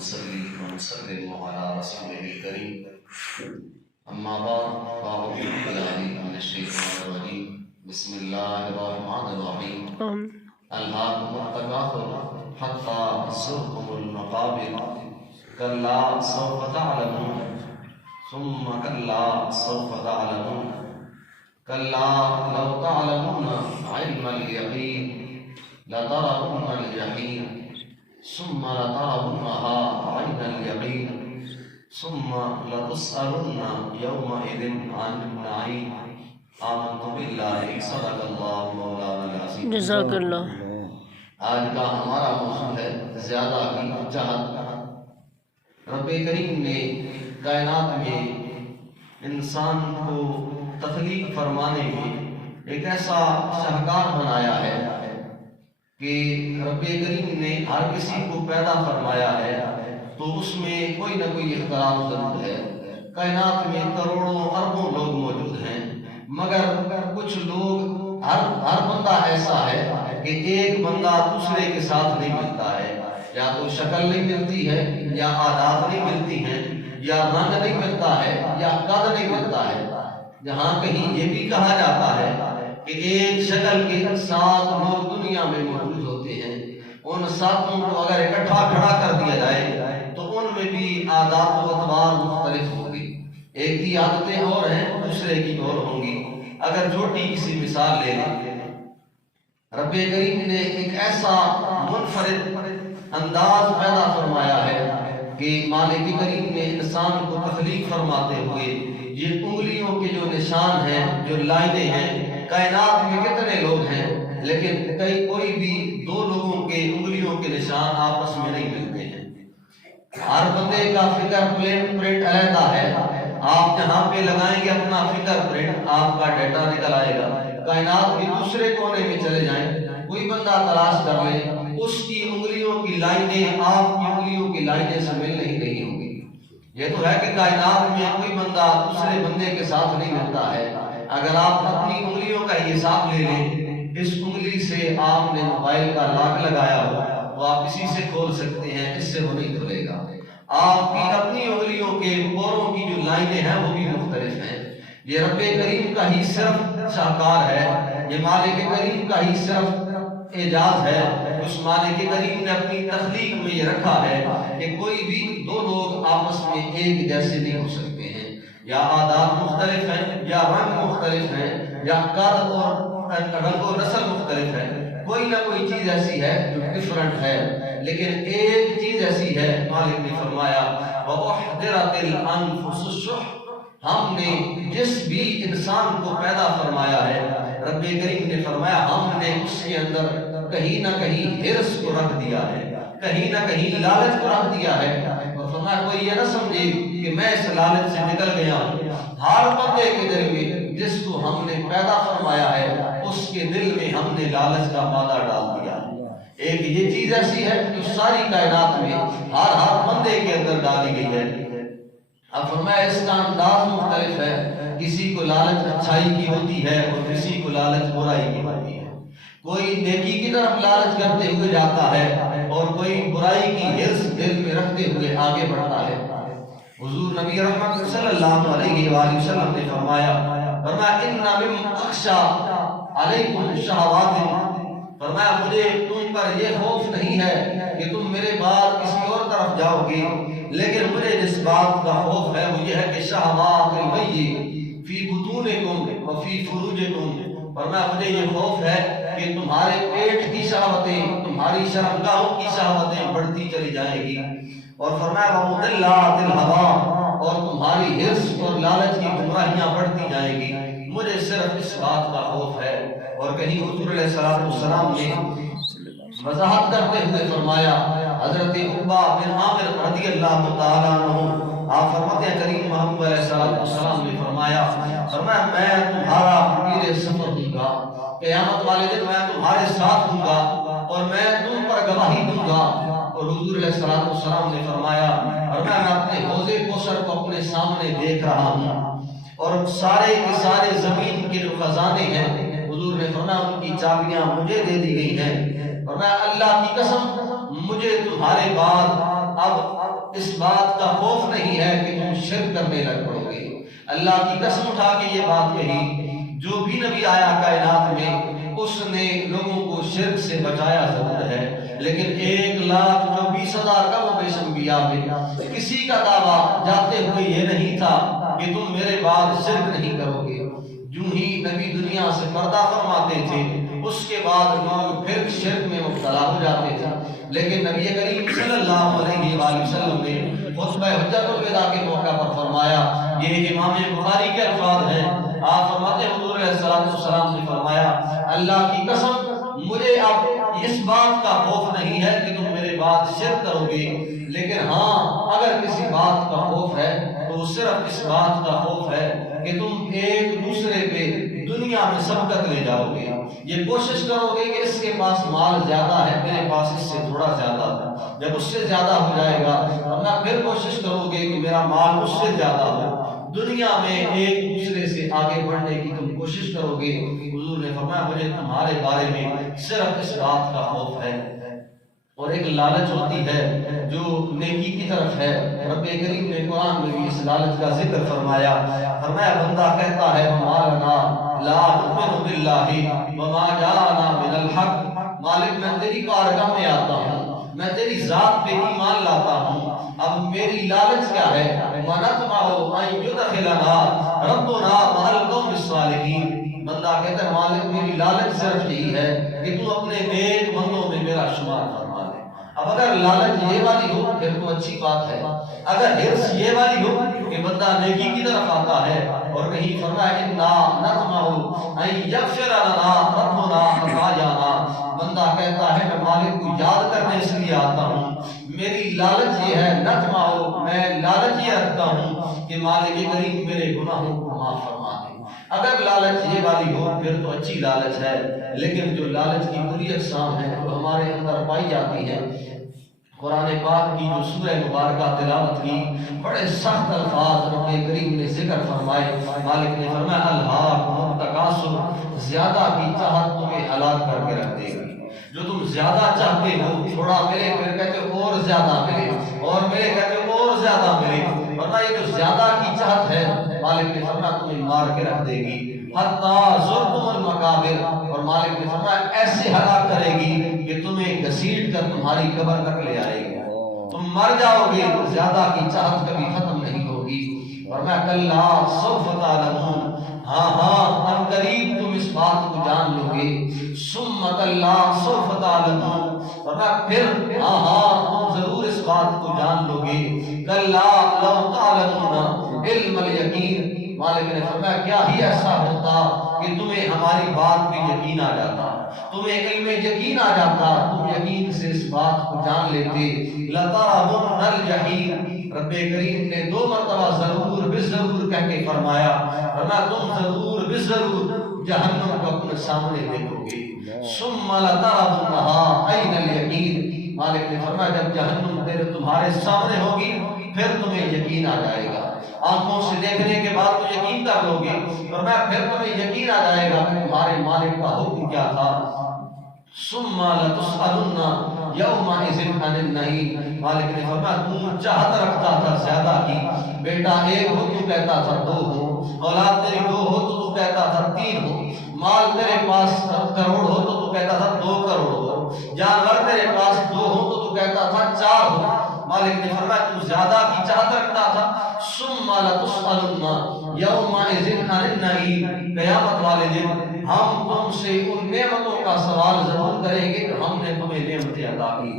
ونصلي ونسلم على رسوله الكريم أما بعد فأعوذ بالله من الشيطان الرجيم بسم الله الرحمن الرحيم ألهاكم التكاثر حتى زرتم المقابر كلا سوف تعلمون ثم كلا سوف تعلمون كلا لو تعلمون علم اليقين لترون الجحيم ثم لترونها عين اليقين ثم لتسألن يومئذ عن النعيم آمنت بالله صدق الله مولانا العظيم جزاک اللہ۔ آج کا ہمارا موضوع ہے زیادہ کی چاہت۔ رب کریم نے کائنات میں انسان کو تخلیق فرمانے میں ایک ایسا شاہکار بنایا ہے کہ رب کریم نے ہر کسی کو پیدا فرمایا ہے تو اس میں کوئی نہ کوئی اختلاف ضرور ہے۔ کائنات میں کروڑوں اربوں لوگ موجود ہیں، مگر کچھ لوگ ہر بندہ ایسا ہے کہ ایک بندہ دوسرے کے ساتھ نہیں ملتا ہے، یا تو شکل نہیں ملتی ہے، یا عادات نہیں ملتی ہیں، یا رنگ نہیں ملتا ہے، یا قد نہیں ملتا ہے۔ جہاں کہیں یہ بھی کہا جاتا ہے کہ ایک شکل کے 7 لوگ دنیا میں موجود ہوتے ہیں، ان 7 کو اگر اکٹھا کھڑا کر دیا جائے تو ان میں بھی عادات و اطوار مختلف ہوں گی، ایک کی عادتیں اور ہیں، دوسرے کی اور ہوں گی۔ اگر چھوٹی کسی مثال لے لیں، رب کریم نے ایک ایسا منفرد انداز پیدا فرمایا ہے کہ مالک کریم نے انسان کو تخلیق فرماتے ہوئے یہ انگلیوں کے جو نشان ہیں، جو لائنیں ہیں، کائنات میں کتنے لوگ ہیں لیکن کوئی بھی 2 لوگوں کے انگلیوں کے نشان آپس میں نہیں ملتے ہیں۔ ہر بندے کا فنگر پرنٹ علیحدہ ہے، آپ جہاں پہ لگائیں گے اپنا فنگر پرنٹ، آپ کا ڈیٹا نکل آئے گا۔ کائنات کے دوسرے کونے میں چلے جائیں، کوئی بندہ تلاش کر لے، اس کی انگلیوں کی لائنیں آپ کی انگلیوں کی لائنیں سے مل نہیں ہوں گی۔ یہ تو ہے کہ کائنات میں کوئی بندہ دوسرے بندے کے ساتھ نہیں ملتا ہے۔ اگر آپ اپنی انگلیوں کا حساب لے لیں، اس انگلی سے آپ نے موبائل کا لاک لگایا ہو تو آپ اسی سے کھول سکتے ہیں، اس سے وہ نہیں کھلے گا۔ آپ کی اپنی انگلیوں کے پوروں کی جو لائنیں ہیں وہ بھی مختلف ہیں۔ یہ رب کریم کا ہی صرف شاہکار ہے، یہ مالک کریم کا ہی صرف اعجاز ہے۔ اس مالک کریم نے اپنی تخلیق میں یہ رکھا ہے کہ کوئی بھی 2 لوگ آپس میں ایک جیسے نہیں ہو سکتے ہیں، یا عادات مختلف ہیں، یا رنگ مختلف ہیں، یا قد اور رنگ و نسل مختلف ہے۔ کوئی نہ کوئی چیز ایسی ہے جو ڈیفرنٹ ہے، لیکن ایک چیز ایسی ہے، مالک نے فرمایا وَأُحْضِرَتِ الْأَنفُسُ الشُّحَّ، ہم نے جس بھی انسان کو پیدا فرمایا ہے، رب کریم نے فرمایا ہم نے اس کے اندر کہیں نہ کہیں حرص کو رکھ دیا ہے، کہیں نہ کہیں لالچ کو رکھ دیا ہے۔ اور فرمایا کوئی یہ نہ سمجھے کہ میں اس لالچ سے نکل گیا ہوں۔ ہر بندے کے دل میں جس کو ہم نے پیدا فرمایا ہے اس کے دل میں ہم نے لالچ کا مادہ ڈال دیا ہے۔ ایک یہ چیز ایسی ہے جو ساری کائنات میں ہر بندے کے اندر ڈالی گئی ہے۔ اب فرمایا اس کا انداز مختلف ہے، کسی کو لالچ اچھائی کی ہوتی ہے اور کسی کو لالچ برائی کی ہوتی ہے۔ کوئی نیکی کی طرف لالچ کرتے ہوئے جاتا ہے اور کوئی برائی کی حرص دل میں رکھتے ہوئے آگے بڑھتا ہے۔ حضور نبی رحمت صلی اللہ علیہ وآلہ وسلم نے فرمایا ان من اخشى علیکم الشہوات، فرمایا مجھے تم پر یہ خوف نہیں ہے کہ تم میرے بعد کسی اور طرف جاؤ گے، لیکن مجھے جس بات کا خوف ہے وہ یہ ہے کہ شہوات المیی فی بطونکم وفی فروجکم، فرمایا مجھے یہ خوف ہے کہ تمہارے پیٹ کی شہوتیں، تمہاری شرمگاہوں کی شہوتیں بڑھتی چلی جائیں گی، اور فرمایا ومضلات الہوی، اور تمہاری حرص اور لالچ کی گمراہیاں بڑھتی جائیں گی، مجھے صرف اس بات کا خوف ہے۔ اور کہیں حضور علیہ السلام نے وضاحت کرتے ہوئے فرمایا، حضرت عقبہ بن عامر رضی اللہ تعالیٰ عنہ، آپ فرماتے ہیں کریم محمد علیہ السلام نے فرمایا میں تمہارا امیر سفر ہوں گا، قیامت والے دن میں تمہارے ساتھ ہوں گا اور میں تم پر گواہی دوں گا۔ اور حضور علیہ السلام نے فرمایا میں اپنے حوض کوثر کو اپنے سامنے دیکھ رہا ہوں اور سارے کے سارے زمین کے جو خزانے ہیں، حضور نے فرمایا ان کی چابیاں مجھے دے دی گئی ہیں، اور میں اللہ کی قسم مجھے تمہارے بعد اب اس بات کا خوف نہیں ہے کہ تم شرک کرنے لگ پڑو گے۔ اللہ کی قسم اٹھا کے یہ بات کہی، جو بھی نبی آیا کائنات میں اس نے لوگوں کو شرک سے بچایا ضرور ہے، لیکن 1,24,000 کم و بیش انبیاء میں کسی کا دعویٰ جاتے ہوئے یہ نہیں تھا کہ تم میرے بعد شرک نہیں کرو گے۔ جو ہی نبی دنیا سے پردہ فرماتے تھے اس کے بعد لوگ پھر شرک میں مبتلا ہو جاتے تھے، لیکن نبی کریم صلی اللہ علیہ وآلہ وسلم نے خطبہ حجۃ الوداع کے موقع پر فرمایا، یہ امام بخاری کے الفاظ ہیں، آپ فرماتے ہیں حضور علیہ السلام نے فرمایا، اللہ کی قسم مجھے اب اس بات کا خوف نہیں ہے کہ تم میرے بعد شرک کرو گے، لیکن ہاں اگر کسی بات کا خوف ہے تو صرف اس بات کا خوف ہے کہ تم ایک دوسرے پہ دنیا میں سبقت لے جاؤ گے، یہ کوشش کرو گے کہ اس کے پاس مال زیادہ ہے، میرے پاس اس سے تھوڑا زیادہ ہے، جب اس سے زیادہ ہو جائے گا ورنہ پھر کوشش کرو گے کہ میرا مال اس سے زیادہ ہو، دنیا میں ایک دوسرے سے آگے بڑھنے کی تم کوشش کرو گے۔ حضور نے فرمایا مجھے تمہارے بارے میں صرف اس بات کا خوف ہے۔ اور ایک لالچ ہوتی ہے جو نیکی کی طرف ہے، رب کریم نے قرآن میں بھی اس لالچ کا ذکر فرمایا، بندہ کہتا ہے وما لنا لا نؤمن باللہ وما جاءنا من الحق، مالک میں تیری بارگاہ میں آتا ہوں، میں تیری ذات پہ ایمان لاتا ہوں، اب میری لالچ کیا ہے، وَنَطْمَعُ أَن يُدْخِلَنَا رَبُّنَا مَعَ الْقَوْمِ الصَّالِحِينَ، بندہ کہتا ہے مالک میری لالچ صرف یہی ہے کہ تو اپنے نیک بندوں میں میرا شمار فرما دے۔ اب اگر لالچ یہ والی ہو پھر تو اچھی بات ہے، اگر حرص یہ والی ہو کہ بندہ نیکی کی طرف آتا ہے اور کہیں فرمایا اِنَّا نَطْمَعُ أَن يَغْفِرَ لَنَا رَبُّنَا خَطَايَانَا، بندہ کہتا ہے میں مالک کو یاد کرنے اس لیے آتا ہوں، میری لالچ یہ ہے نطمعو، میں لالچ یہ رکھتا ہوں کہ مالک کریم میرے گناہوں کو معاف فرما دے۔ اگر لالچ یہ والی ہو پھر تو اچھی لالچ ہے، لیکن جو لالچ کی بری اقسام ہے وہ ہمارے اندر پائی جاتی ہے۔ قرآن پاک کی جو سورہ مبارکہ تلاوت کی، بڑے سخت الفاظ رب کریم نے ذکر فرمائے، مالک نے فرمایا الہاکم التکاثر، زیادہ کی چاہت تمہیں ہلاک کر کے رکھ دے گی۔ جو تم زیادہ چاہتے ہو تھوڑا ملے پھر کہتے ہو اور زیادہ ملے، اور ملے کہتے ہو اور زیادہ ملے، ورنہ یہ جو زیادہ کی چاہت ہے مالک نے فرمایا تمہیں مار کے رکھ دے گی، حتیٰ زرتم المقابر، اور مالک نے فرمایا ایسے ہلاک کرے گی کہ تمہیں گھسیٹ کر تمہاری قبر تک لے آئے گی، تم مر جاؤ گے، زیادہ کی چاہت کبھی ختم نہیں ہوگی۔ فرمایا کلا سوف تعلمون، ہاں ہاں قریب تم اس بات کو جان لو گے، ثم کلا سوف تعلمون، فرمایا پھر ہاں ہاں تم ضرور اس بات کو جان لو گے، کلا لو تعلمون علم الیقین، مالک نے فرمایا کیا ہی ایسا ہوتا کہ تمہیں ہماری بات پہ یقین آ جاتا، تمہیں علم یقین آ جاتا، تم یقین سے اس بات کو جان لیتے، لَتَرَوُنَّ الْجَحِيمَ، رب کریم نے 2 مرتبہ ضرور بضرور کہہ کے فرمایا، ورنہ تم ضرور بضرور جہنم کو اپنے سامنے دیکھو گے، ثُمَّ لَتَرَوُنَّهَا عَيْنَ الْيَقِينِ، مالک نے فرمایا جب جہنم تمہارے سامنے ہوگی پھر تمہیں یقین آ جائے گا، آنکھوں سے دیکھنے کے بعد تو یقین کر لو گے، فرمایا پھر تمہیں یقین آ جائے گا کہ تمہارے مالک کا حکم کیا تھا، ثم لتسألن یومئذ عن النعیم، مالک نے فرمایا تم چاہت رکھتا تھا زیادہ کی، بیٹا 1 ہو تو کہتا تھا 2 ہو، اولاد تیری 2 ہو تو کہتا تھا 3 ہو، مال تیرے پاس کروڑ ہو تو کہتا تھا 2 کروڑ ہو، جانور تیرے پاس 2 ہو تو کہتا تھا 4 ہو، مالک نے فرمایا تم زیادہ کی چاہت رکھتا تھا، ثم لتسألن یومئذ عن النعیم، قیامت والے دن ہم تم سے ان نعمتوں کا سوال ضرور کریں گے جو ہم نے تمہیں نعمتیں عطا کی،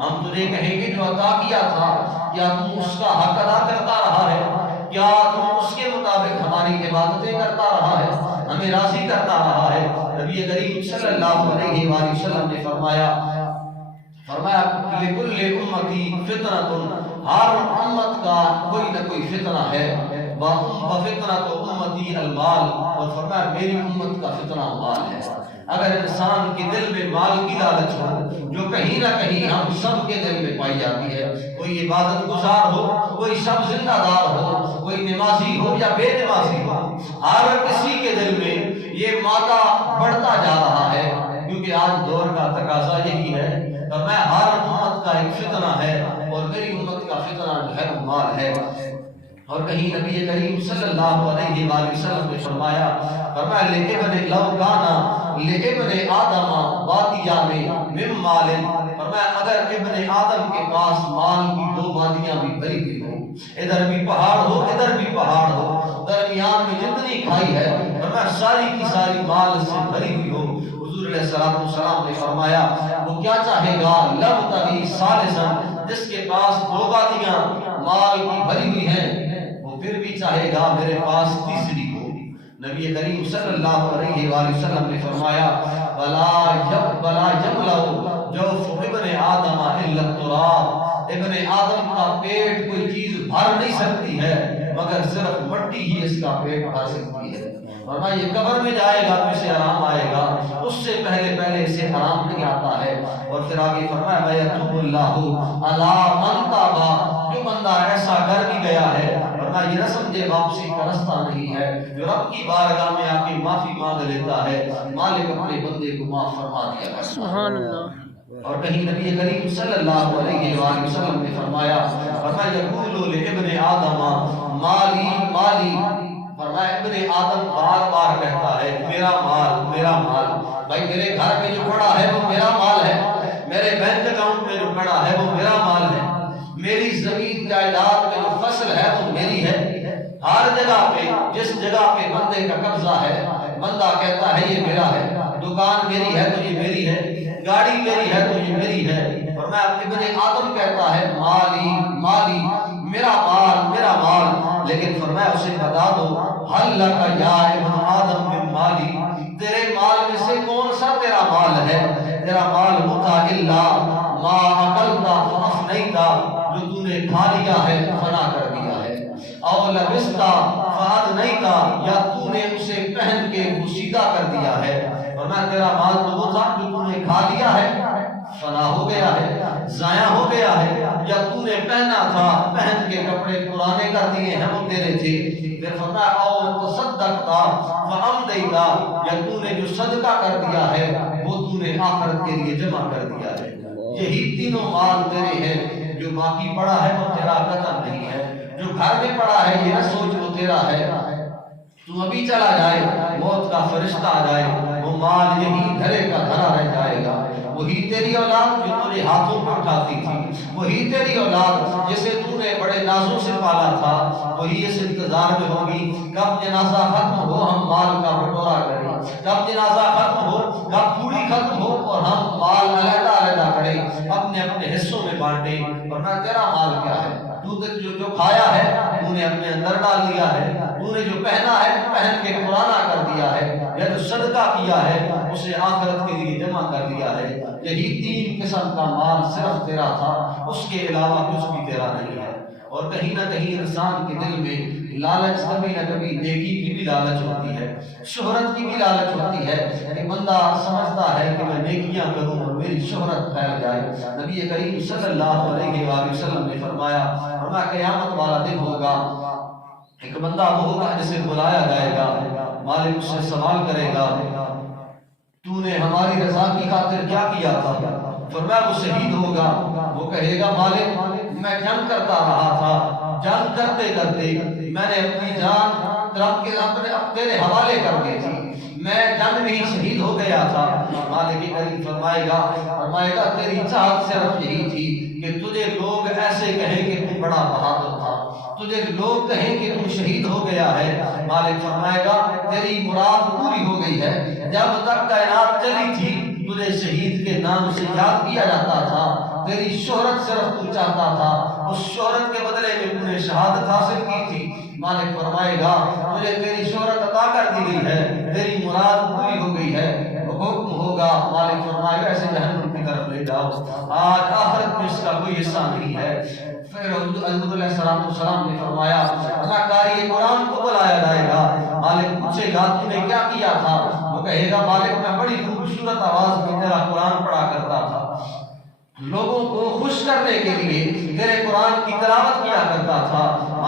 ہم تجھے کہیں گے جو عطا کیا تھا کیا تم اس کا حق ادا کرتا رہا ہے، کیا تم اس کے مطابق ہماری عبادتیں کرتا رہا ہے، ہمیں راضی کرتا رہا ہے۔ نبی کریم صلی اللہ علیہ وآلہ وسلم نے فرمایا لِكُلِّ أُمَّتِي فِطْرَةٌ، ہر امت کا کوئی نہ کوئی فتنہ ہے، وَفِطْرَةُ أُمَّتِي الْمَالِ، اور فرمایا میری امت کا فتنہ مال ہے۔ اگر انسان کے دل میں مال کی لالچ ہو جو کہیں نہ کہیں ہم سب کے دل میں پائی جاتی ہے، کوئی عبادت گزار ہو، کوئی سب زندہ دار ہو، کوئی نمازی ہو یا بے نمازی ہو، ہر کسی کے دل میں یہ مادہ بڑھتا جا رہا ہے، کیونکہ آج دور کا تقاضا یہی ہے، فرمایا ہر امت کا ایک فتنہ ہے اور میری امت کا فتنہ جو ہے وہ مال ہے۔ اور کہیں نبی کریم صلی اللہ علیہ وآلہ وسلم نے فرمایا لِابْنِ لَوْ كَانَ لِابْنِ آدَمَ وَادِيَانِ مِن مَالٍ، فرمایا اگر ابن آدم کے پاس مال کی دو وادیاں بھی بھری ہوئی ہوں، ادھر بھی پہاڑ ہو ادھر بھی پہاڑ ہو، درمیان میں جتنی کھائی ہے فرمایا ساری کی ساری مال سے بھری ہوئی ہو، حضور علیہ السلام نے فرمایا وہ کیا چاہے گا؟ لَبْتَغِي ثَالِثًا، جس کے پاس دو وادیاں مال کی بھری ہوئی ہیں پھر بھی چاہے گا میرے پاس تیسری ہو۔ نبی کریم صلی اللہ علیہ وآلہ وسلم نے فرمایا بلا یملأ جوف ابن آدم الا التراب، ابن آدم کا پیٹ کوئی چیز بھر نہیں سکتی ہے مگر صرف مٹی ہی اس کا پیٹ بھر سکتی ہے۔ فرمایا یہ قبر میں جائے گا تو اسے آرام آئے گا، اس سے پہلے اسے آرام نہیں آتا ہے۔ اور پھر آگے فرمایا وَيَتُوبُ اللَّهُ عَلَىٰ مَن تَابَ، جو بندہ ایسا کر بھی گیا ہے یہ نہ سمجھے واپسی کا رستہ نہیں ہے، جو رب کی بارگاہ میں آ کے معافی مانگ لیتا ہے مالک اپنے بندے کو معاف فرما دیا کرتا ہے۔ سبحان اللہ۔ اور کہیں نبی کریم صلی اللہ علیہ وآلہ وسلم نے فرمایا یقول لابن آدم مالی مالی، فرمایا ابن آدم بار بار کہتا ہے میرا مال میرا مال۔ بھائی میرے گھر میں جو پڑا ہے وہ میرا مال ہے، میرے بینک اکاؤنٹ میں جو پڑا ہے وہ میرا مال ہے، میری زمین جائیداد میں جو فصل ہے وہ میری ہے۔ ہر جگہ پہ جس جگہ پہ بندے کا قبضہ ہے بندہ کہتا ہے یہ میرا ہے، دکان میری ہے تو یہ میری ہے، گاڑی میری ہے تو یہ میری ہے۔ اور میں ابن آدم کہتا ہے مالی مالی، میرا مال میرا مال، لیکن فرمایا اسے بتا دو حل لک یا ابن آدم من مالی، تیرے مال میں سے کون سا تیرا مال ہے؟ تیرا مال ہوتا الا ما اکلتا فافنیتا، جو تو نے کھا لیا ہے فنا کر دیا ہے، او لبستا فادنیتا، یا تو نے اسے پہن کے بوسیدہ کر دیا ہے۔ اور میں تیرا مال تو وہ تھا جو تو نے کھا لیا ہے فنا ہو گیا ہے ضائع ہو گیا ہے، یا تو نے پہنا تھا پہن کے کپڑے پرانے کر دیے ہیں وہ تیرے تھے۔ پھر فرمایا او تصدقتا فامدیتا، یا تو نے جو صدقہ کر دیا ہے وہ تو نے آخرت کے لیے جمع کر دیا ہے۔ یہی تینوں مال تیرے ہیں، جو باقی پڑا ہے وہ تیرا قدم نہیں ہے، جو گھر میں پڑا ہے یہ نہ سوچ وہ تیرا ہے، تو ابھی چلا جائے موت کا فرشتہ آ جائے وہ مال یہی دھرے کا دھرا رہ جائے گا۔ وہی تیری اولاد جو تجھے ہاتھوں میں اٹھاتی تھی، وہی تیری اولاد جسے تو نے بڑے نازوں سے پالا تھا، وہی اس انتظار میں ہوگی کب جنازہ ختم ہو ہم مال کا بٹورا کریں، کب جنازہ ختم ہو کب پوری ختم ہو اور ہم مال علیحدہ علیحدہ کریں، اپنے اپنے حصوں میں بانٹیں۔ ورنہ تیرا مال کیا ہے؟ تو جو کھایا ہے تو نے اپنے اندر ڈال دیا ہے، تو نے جو پہنا ہے پہن کے پرانا کر دیا ہے، یا جو صدقہ کیا ہے اسے آخرت کے لیے جمع کر دیا ہے۔ یہی تین قسم کا مال صرف تیرا تھا، اس کے علاوہ کچھ بھی تیرا نہیں ہے۔ اور کہیں نہ کہیں انسان کے دل میں لالچ کبھی نہ کبھی نیکی کی بھی لالچ ہوتی ہے، شہرت کی بھی لالچ ہوتی ہے کہ بندہ سمجھتا ہے کہ میں نیکیاں کروں اور میری شہرت پھیل جائے۔ نبی کریم صلی اللہ علیہ وآلہ وسلم نے فرمایا قیامت والا دن ہوگا، ایک بندہ وہ ہوگا جسے بلایا جائے گا، مالک اس سے سوال کرے گا تو نے ہماری رضا کی خاطر کیا کیا تھا؟ فرمایا وہ شہید ہوگا، وہ کہے گا مالک میں جنگ کرتا رہا تھا، جنگ کرتے کرتے میں نے اپنی جان رب کے تیرے حوالے کر دی تھی، میں جنگ میں ہی شہید ہو گیا تھا۔ مالک کریم فرمائے گا تیری چاہت صرف یہی تھی کہ تجھے لوگ ایسے کہیں کہ تو بڑا بہادر تھا، تجھے لوگ کہیں کہ تو شہید ہو گیا ہے۔ مالک فرمائے گا تیری مراد پوری ہو گئی ہے، جب تک کائنات چلی تھی تجھے شہید کے نام سے یاد کیا جاتا تھا، تیری شہرت صرف تو چاہتا تھا، اس شہرت کے بدلے میں تو نے شہادت حاصل کی تھی۔ مالک فرمائے گا تجھے تیری شہرت عطا کر دی گئی ہے، تیری مراد پوری ہو گئی ہے۔ حکم ہوگا، مالک فرمائے گا ایسے جہنم کی طرف لے جاؤ، آج آخرت میں اس کا کوئی حصہ نہیں ہے۔ پھر حضور علیہ السلام نے فرمایا قاری قرآن کو بلایا جائے گا، مالک پوچھے گا تو نے کیا کیا تھا؟ وہ کہے گا مالک میں بڑی خوبصورت آواز میں تیرا قرآن پڑھا کرتا تھا، لوگوں کو خوش کرنے کے لیے تیرے قرآن کی تلاوت کیا کرتا تھا۔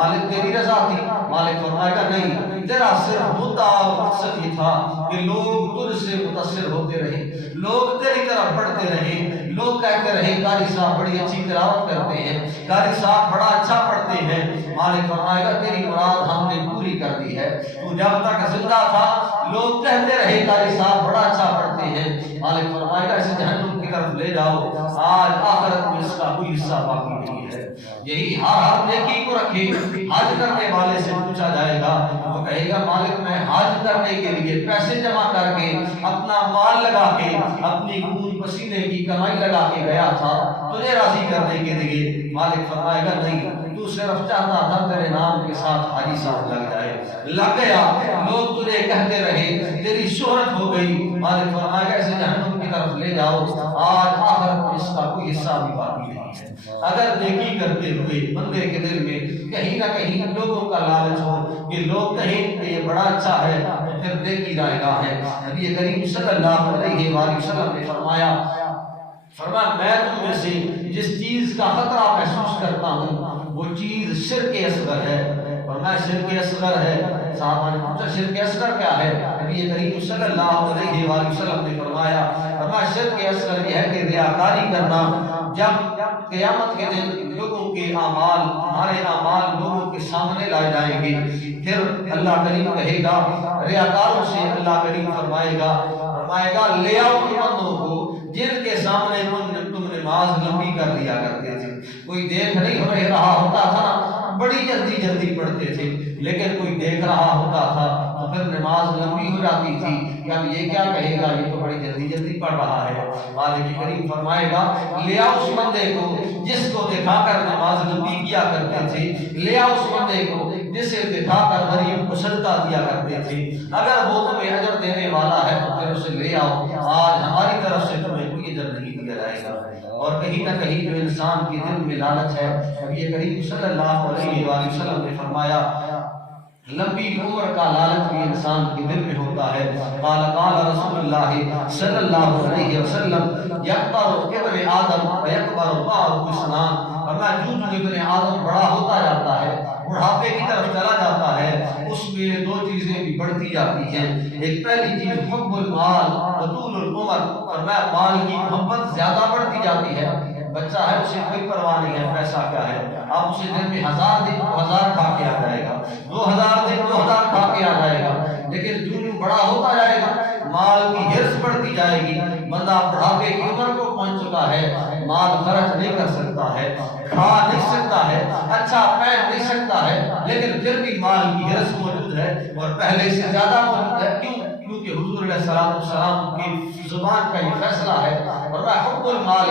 مالک تیری رضا تھی؟ مالک فرمائے گا نہیں، تیرا صرف مدعا اور مقصد یہ تھا کہ لوگ تجھ سے متاثر ہوتے رہے، لوگ تیری طرف بڑھتے رہے، لوگ کہتے رہے قاری صاحب بڑی اچھی تلاوت کرتے ہیں، قاری صاحب بڑا اچھا پڑھتے ہیں۔ مالک فرمائے گا تیری مراد ہم نے پوری کر دی ہے، تو جب تک زندہ تھا لوگ کہتے رہے قاری صاحب بڑا اچھا پڑھتے ہیں، مالک فرمائے گا اسے جہنم کی طرف لے جاؤ، آج آخرت میں اس کا کوئی حصہ باقی نہیں ہے۔ یہی ہر نیکی کو رکھے، حج کرنے والے سے پوچھا جائے گا، وہ کہے گا مالک میں حج کرنے کے لیے پیسے جمع کر کے، اپنا مال لگا کے، اپنی خون پسینے کی کمائی لگا کے گیا تھا تجھے راضی کرنے کے لیے۔ مالک فرمائے گا نہیں، تو صرف چاہتا تھا تیرے نام کے ساتھ حاجی صاحب لگ جائے، لگ گیا، لوگ تجھے کہتے رہے، تیری شہرت ہو گئی۔ مالک فرمائے گا اسے جہنم کی طرف لے جاؤ، آج آخرت میں اس کا کوئی حصہ بھی باقی نہیں ہے۔ اگر نیکی کرتے ہوئے بندے کے دل میں کہیں نہ کہیں لوگوں کا لالچ ہو کہ لوگ کہیں کہ یہ بڑا اچھا ہے، تو پھر نیکی رائے گاہ ہے۔ نبی کریم صلی اللہ علیہ وآلہ وسلم نے فرمایا میں تم میں سے جس چیز کا خطرہ محسوس کرتا ہوں وہ چیز شرک اصغر ہے۔ فرمایا شرک اصغر ہے؟ صحابہ نے پوچھا شرک اصغر کیا ہے؟ نبی کریم صلی اللہ علیہ وآلہ وسلم نے فرمایا شرک اصغر یہ ہے کہ ریاکاری کرنا۔ جب قیامت کے دن لوگوں کے اعمال، ہمارے اعمال لوگوں کے سامنے لائے جائیں گے، پھر اللہ کریم کہے گا ریاکاروں سے، اللہ کریم فرمائے گا لے آؤ ان بندوں کو جن کے سامنے تم نماز لمبی کر لیا کرتے تھے۔ کوئی دیکھ نہیں رہا ہوتا تھا، بڑی جلدی جلدی پڑھتے تھے، لیکن کوئی دیکھ رہا ہوتا تھا تو پھر نماز لمبی ہو جاتی تھی کہ اب یہ کیا کہے گا، یہ تو بڑی جلدی جلدی پڑھ رہا ہے۔ مالک کریم فرمائے گا لے آؤ اس بندے کو جس کو دکھا کر نماز لمبی کیا کرتے تھے، لے آؤ اس بندے کو جسے دکھا کر مریم کو سجدہ دیا کرتے تھے، اگر وہ تمہیں اجر دینے والا ہے تو پھر اسے لے آؤ، آج ہماری طرف سے تمہیں کوئی اجر نہیں دیا جائے گا۔ اور کہیں نہ کہیں جو انسان کے دل میں لالچ ہے، نبی کریم صلی اللہ علیہ وآلہ وسلم نے فرمایا لمبی عمر کا لالچ بھی انسان کے دل میں ہوتا ہے۔ قال رسول اللہ صلی اللہ علیہ وسلم یکبر ابن آدم و یکبر معه اسنان، جو ابن آدم بڑا ہوتا جاتا ہے، بڑھاپے کی طرف چلا جاتا ہے، اس میں دو چیزیں بھی بڑھتی جاتی ہیں۔ ایک پہلی چیز حب المال و طول العمر، فرمایا مال کی محبت زیادہ بڑھتی جاتی ہے۔ بچہ ہے اسے کوئی پرواہ نہیں ہے پیسہ کیا ہے، آپ اسے دن میں 1000 دن 1000 کھا کے آ جائے گا، 2000 دن 2000 کھا کے آ جائے گا، لیکن جو بڑا ہوتا جائے گا مال کی ہرس بڑھتی جائے گی۔ بندہ بڑھاپے کی عمر کو پہنچ چکا ہے، مال خرچ نہیں کر سکتا ہے، کھا نہیں سکتا ہے، اچھا پہن نہیں سکتا ہے، لیکن پھر بھی مال کی ہرس موجود ہے اور پہلے سے زیادہ موجود ہے۔ کیوں؟ کیونکہ حضور علیہ السلام کی زبان کا یہ فیصلہ ہے، اور حب المال،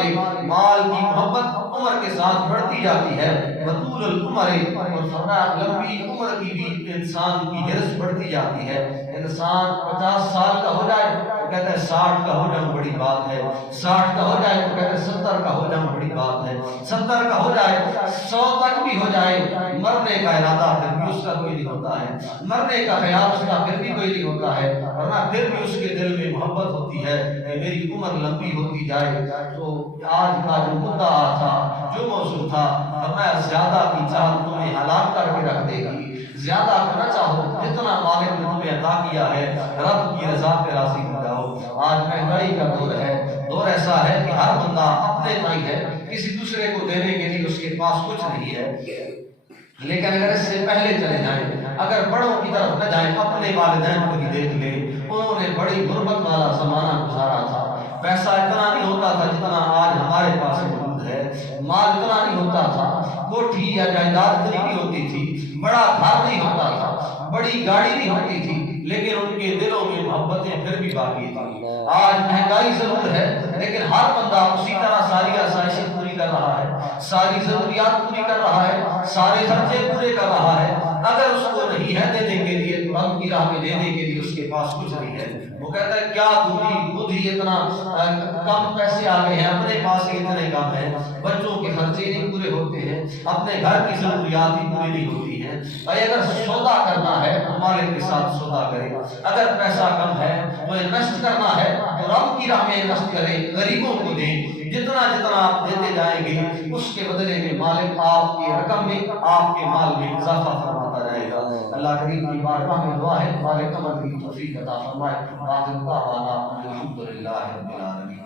مال کی محبت عمر کے ساتھ بڑھتی جاتی ہے، وطول العمر، اور لمبی عمر کی بھی انسان کی ہرس بڑھتی جاتی ہے۔ انسان 50 سال کا ہو جائے تو کہتا ہے 60 کا ہو جانا بڑی بات ہے، 60 کا ہو جائے تو کہتے ہیں 70 کا ہو جانا بڑی بات ہے، 70 کا ہو جائے 100 تک بھی ہو جائے، مرنے کا ارادہ پھر بھی اس کا کوئی نہیں ہوتا ہے، مرنے کا خیال اس کا پھر بھی کوئی نہیں ہوتا ہے، ورنہ پھر بھی اس کے دل میں محبت ہوتی ہے کہ میری عمر لمبی ہوتی جائے۔ تو آج کا جو مدعا تھا، جو موضوع تھا، فرمایا زیادہ کی چاہت تمہیں ہلاک کر کے رکھ دے گی۔ زیادہ کرنا چاہو، جتنا مالک نے تمہیں عطا کیا ہے رب کی رضا پہ راضی ہو جاؤ۔ آج مہنگائی کا دور ہے، دور ایسا ہے کہ ہر بندہ اپنے تائیں ہے، کسی دوسرے کو دینے کے لیے اس کے پاس کچھ نہیں ہے۔ لیکن اگر اس سے پہلے چلے جائیں، اگر بڑوں کی طرف نہ جائیں، اپنے والدین کو ہی دیکھ لیں، انہوں نے بڑی غربت والا زمانہ گزارا تھا، پیسہ اتنا نہیں ہوتا تھا جتنا آج ہمارے پاس موجود ہے، مال اتنا نہیں ہوتا تھا، کوٹھی یا جائیداد نہیں ہوتی تھی، بڑا گھر نہیں ہوتا تھا، بڑی گاڑی نہیں ہوتی تھی، لیکن ان کے دلوں میں محبتیں پھر بھی باقی تھیں۔ آج مہنگائی ضرور ہے، لیکن ہر بندہ اسی طرح ساری آسائشیں پوری کر رہا ہے، ساری ضروریات پوری کر رہا ہے، سارے خرچے پورے کر رہا ہے۔ اگر اس کو نہیں ہے دینے کے لیے تو رب کی راہ میں دینے کے لیے اس کے پاس کچھ نہیں ہے، وہ کہتا ہے کیا دوں، خود ہی اتنا کم پیسے آ گئے ہیں، اپنے پاس ہی اتنے کم ہیں، بچوں کے خرچے نہیں پورے ہوتے ہیں، اپنے گھر کی ضروریات ہی پوری نہیں ہوتی ہیں۔ اور اگر سودا کرنا ہے تو مالک کے ساتھ سودا کرے، اگر پیسہ کم ہے تو انویسٹ کرنا ہے تو رب کی راہ میں انویسٹ کرے، غریبوں کو دیں، جتنا جتنا جتنا آپ دیتے جائیں گے اس کے بدلے میں مالک آپ کی رقم میں آپ کے مال میں اضافہ فرماتا جائے گا۔ اللہ کریم کی بارگاہ میں دعا ہے مالک عمل کی توفیق عطا فرمائے۔ آخر دعوانا الحمدللہ رب العالمین۔